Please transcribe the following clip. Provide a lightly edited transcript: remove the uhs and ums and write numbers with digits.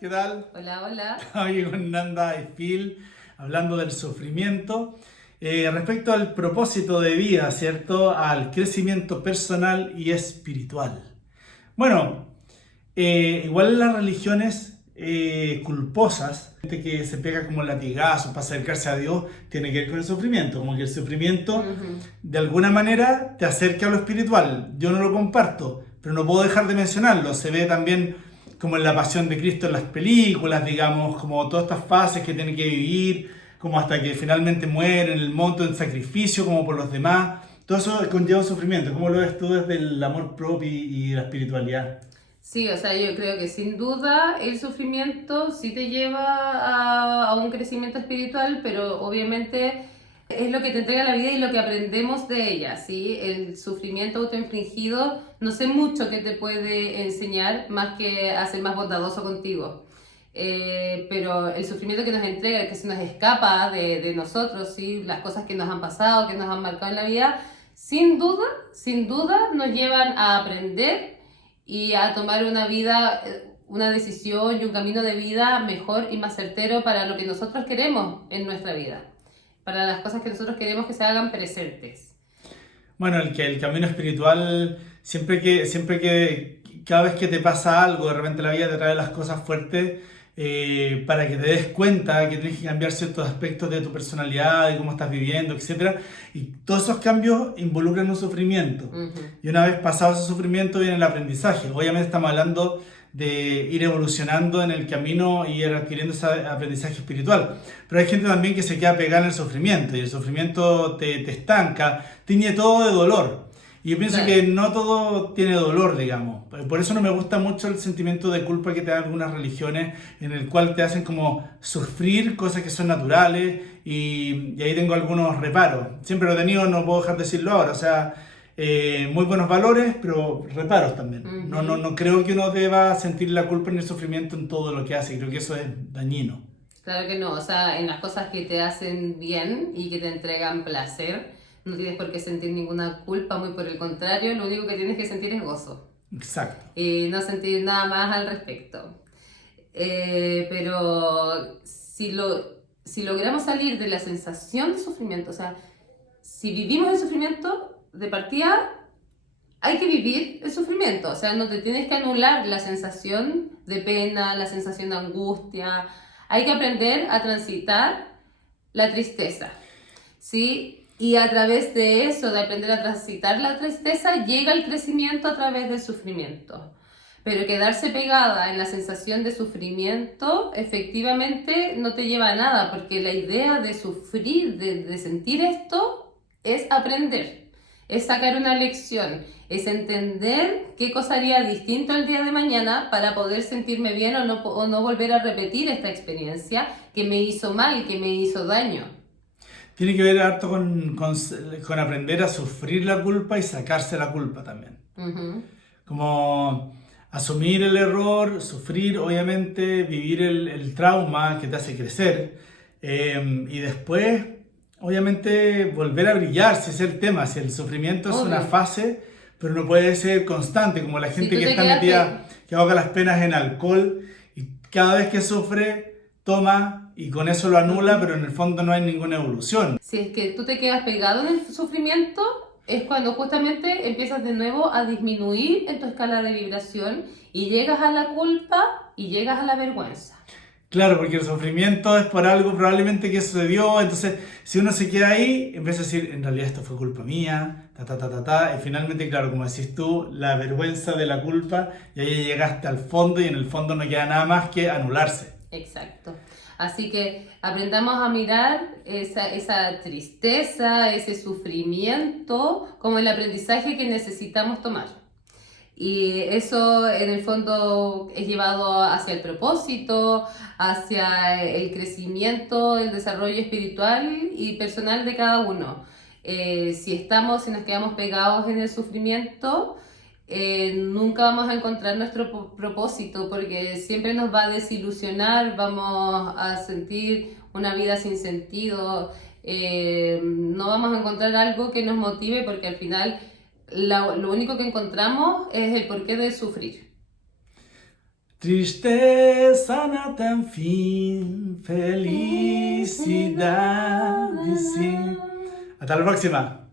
¿qué tal? Hola, hola. Hoy con Nanda y Phil hablando del sufrimiento. Respecto al propósito de vida, ¿cierto? Al crecimiento personal y espiritual. Bueno, igual en las religiones culposas, gente que se pega como latigazos para acercarse a Dios, tiene que ver con el sufrimiento. Como que el sufrimiento Ujú. de alguna manera te acerca a lo espiritual. Yo no lo comparto, pero no puedo dejar de mencionarlo. Se ve también como en la Pasión de Cristo en las películas, digamos, como todas estas fases que tiene que vivir, como hasta que finalmente muere en el monto en sacrificio, como por los demás. Todo eso conlleva sufrimiento. ¿Cómo lo ves tú desde el amor propio y la espiritualidad? Sí, o sea, yo creo que sin duda el sufrimiento sí te lleva a un crecimiento espiritual, pero obviamente es lo que te entrega la vida y lo que aprendemos de ella, ¿sí? El sufrimiento autoinfligido, no sé mucho que te puede enseñar más que a ser más bondadoso contigo. Pero el sufrimiento que nos entrega, que se nos escapa de nosotros, ¿sí? Las cosas que nos han pasado, que nos han marcado en la vida, sin duda nos llevan a aprender y a tomar una vida, una decisión y un camino de vida mejor y más certero para lo que nosotros queremos en nuestra vida, para las cosas que nosotros queremos que se hagan presentes. Bueno, el camino espiritual, siempre que, cada vez que te pasa algo, de repente la vida te trae las cosas fuertes para que te des cuenta que tienes que cambiar ciertos aspectos de tu personalidad, de cómo estás viviendo, etcétera. Y todos esos cambios involucran un sufrimiento. Ujú. Y una vez pasado ese sufrimiento viene el aprendizaje. Obviamente estamos hablando de ir evolucionando en el camino y ir adquiriendo ese aprendizaje espiritual. Pero hay gente también que se queda pegada en el sufrimiento y el sufrimiento te estanca, tiñe todo de dolor. Y yo pienso que Claro. no todo tiene dolor, digamos. Por eso no me gusta mucho el sentimiento de culpa que te dan algunas religiones, en el cual te hacen como sufrir cosas que son naturales, y ahí tengo algunos reparos. Siempre lo he tenido, no puedo dejar de decirlo ahora. O sea, muy buenos valores, pero reparos también. No Ujú. creo que uno deba sentir la culpa ni el sufrimiento en todo lo que hace. Creo que eso es dañino. Claro que no, o sea, en las cosas que te hacen bien y que te entregan placer, no tienes por qué sentir ninguna culpa, muy por el contrario, lo único que tienes que sentir es gozo Exacto. y no sentir nada más al respecto. Pero si logramos salir de la sensación de sufrimiento, o sea, si vivimos el sufrimiento, de partida hay que vivir el sufrimiento, o sea, no te tienes que anular la sensación de pena, la sensación de angustia, hay que aprender a transitar la tristeza, ¿sí? Y a través de eso, de aprender a transitar la tristeza, llega el crecimiento a través del sufrimiento. Pero quedarse pegada en la sensación de sufrimiento efectivamente no te lleva a nada, porque la idea de sufrir, de sentir esto, es aprender, es sacar una lección, es entender qué cosa haría distinto el día de mañana para poder sentirme bien o no volver a repetir esta experiencia que me hizo mal, que me hizo daño. Tiene que ver harto con aprender a sufrir la culpa y sacarse la culpa también. Ujú. Como asumir el error, sufrir, obviamente, vivir el trauma que te hace crecer, y después, obviamente, volver a brillar, si es el tema, si el sufrimiento es una Obvio. fase, pero no puede ser constante, como la Si gente tú que te está quedas metida, que ahoga las penas en alcohol y cada vez que sufre, toma y con eso lo anula, pero en el fondo no hay ninguna evolución. Si es que tú te quedas pegado en el sufrimiento, es cuando justamente empiezas de nuevo a disminuir en tu escala de vibración y llegas a la culpa y llegas a la vergüenza. Claro, porque el sufrimiento es por algo probablemente que sucedió, entonces si uno se queda ahí, empieza a decir, en realidad esto fue culpa mía, y finalmente, claro, como decís tú, la vergüenza de la culpa, y ahí llegaste al fondo, y en el fondo no queda nada más que anularse. Exacto. Así que aprendamos a mirar esa tristeza, ese sufrimiento como el aprendizaje que necesitamos tomar. Y eso en el fondo es llevado hacia el propósito, hacia el crecimiento, el desarrollo espiritual y personal de cada uno. Si nos quedamos pegados en el sufrimiento, nunca vamos a encontrar nuestro propósito porque siempre nos va a desilusionar, vamos a sentir una vida sin sentido, no vamos a encontrar algo que nos motive porque al final lo único que encontramos es el porqué de sufrir. Tristeza no tem fin, felicidad y sí. Hasta la próxima.